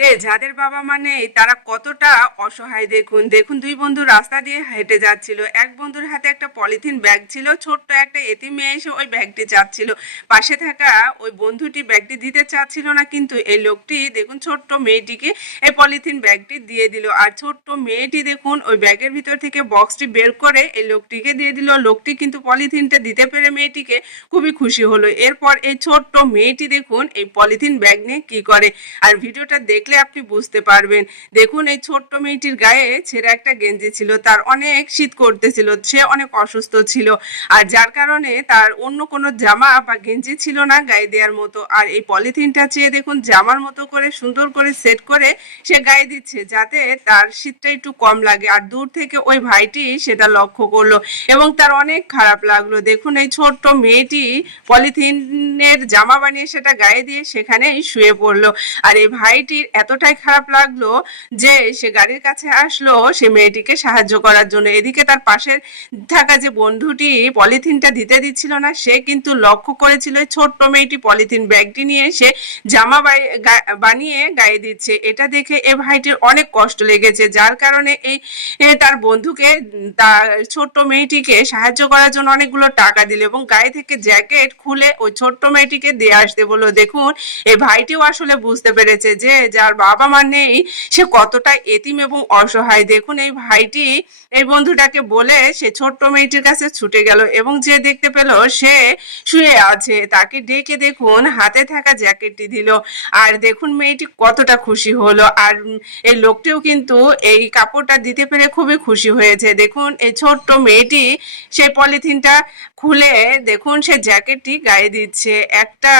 রে যাদের বাবা মা নেই তারা কতটা অসহায় দেখুন দেখুন দুই বন্ধু রাস্তা দিয়ে হেঁটে যাচ্ছিল। এক বন্ধুর হাতে একটা পলিথিন ব্যাগ ছিল, ছোট্ট একটা এতিম মেয়ে এসে ওই ব্যাগটি চাচ্ছিল। পাশে থাকা ওই বন্ধুটি ব্যাগটি দিতে চাচ্ছিল না, কিন্তু এই লোকটি দেখুন ছোট্ট মেয়েটিকে এই পলিথিন ব্যাগটি দিয়ে দিল। আর ছোট্ট মেয়েটি দেখুন ওই ব্যাগের ভিতর থেকে বক্সটি বের করে এই লোকটিকে দিয়ে দিল। লোকটি কিন্তু পলিথিনটা দিতে পেরে মেয়েটিকে খুবই খুশি হলো। এরপর এই ছোট্ট মেয়েটি দেখুন এই পলিথিন ব্যাগ নিয়ে কি করে, আর ভিডিওটা দেখলে আপনি বুঝতে পারবেন। দেখুন এই ছোট্ট মেয়েটির গায়ে ছেঁড়া একটা গেঞ্জি ছিল, তার অনেক শীত করতেছিল, সে অনেক অসুস্থ ছিল, আর যার কারণে তার অন্য কোনো জামা বা গেঞ্জি ছিল না গায়ে দেওয়ার মতো। আর এই পলিথিনটা চেয়ে দেখুন জামার মতো করে সুন্দর করে সেট করে সে গায়ে দিচ্ছে, যাতে তার শীতটা একটু কম লাগে। আর দূর থেকে ওই ভাইটি সেটা লক্ষ্য করলো এবং তার অনেক খারাপ লাগলো। দেখুন এই ছোট্ট মেয়েটি পলিথিনের জামা বানিয়ে সেটা গায়ে দিয়ে সেখানেই শুয়ে পড়লো। আর এই ভাইটির এতটাই খারাপ লাগলো যে সে গাড়ির কাছে আসলো সে মেয়েটিকে সাহায্য করার জন্য। এদিকে তার পাশে থাকা যে বন্ধুটি পলিথিনটা দিতে দিচ্ছিল না, সে কিন্তু লক্ষ্য করেছিল ছোট্ট মেয়েটি পলিথিন ব্যাগটি নিয়ে এসে জামা বানিয়ে গায়ে দিচ্ছে। এটা দেখে এ ভাইটির অনেক কষ্ট লেগেছে, যার কারণে এই তার বন্ধুকে তার ছোট্ট মেয়েটিকে সাহায্য করার জন্য অনেকগুলো টাকা দিল এবং গায়ে থেকে জ্যাকেট খুলে ওই ছোট্ট মেয়েটিকে দিয়ে আসতে বললো। দেখুন এই ভাইটিও আসলে বুঝতে পেরেছে যে যার বাবা মা নেই সে কতটা এতিম এবং অসহায়। দেখুন এই ভাইটি এই বন্ধুটাকে বলে সে ছোট্ট মেয়েটির কাছে ছুটে গেল এবং যে দেখতে পেল সে শুয়ে আছে তাকে ডেকে দেখুন হাতে থাকা জ্যাকেটটি দিল। আর দেখুন মেয়েটি কতটা খুশি হলো। আর এই লোকটিও কিন্তু এই কাপড়টা দিতে পেরে খুবই খুশি হয়েছে। দেখুন এই ছোট্ট মেয়েটি সেই পলিথিনটা খুলে দেখুন সে জ্যাকেটটি গায়ে দিচ্ছে। একটা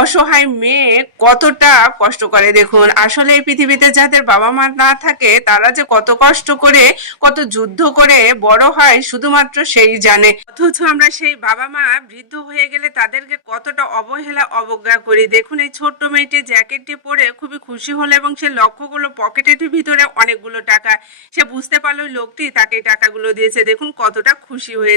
অসহায় মেয়ে কতটা কষ্ট করে দেখুন। আসলে এই পৃথিবীতে যাদের বাবা মা না থাকে তারা যে কত কষ্ট করে কত যুদ্ধ করে বড় হয় শুধুমাত্র সেই জানে। অথচ আমরা সেই বাবা মা বৃদ্ধ হয়ে গেলে তাদেরকে কতটা অবহেলা অবজ্ঞা করি। দেখুন এই ছোট্ট মেয়েটি জ্যাকেটটি পরে খুবই খুশি হলো এবং সে লক্ষ্য করলো পকেটের ভিতরে অনেকগুলো টাকা। সে বুঝতে পারলো লোকটি তাকে টাকাগুলো দিয়েছে। দেখুন কতটা খুশি হয়েছে।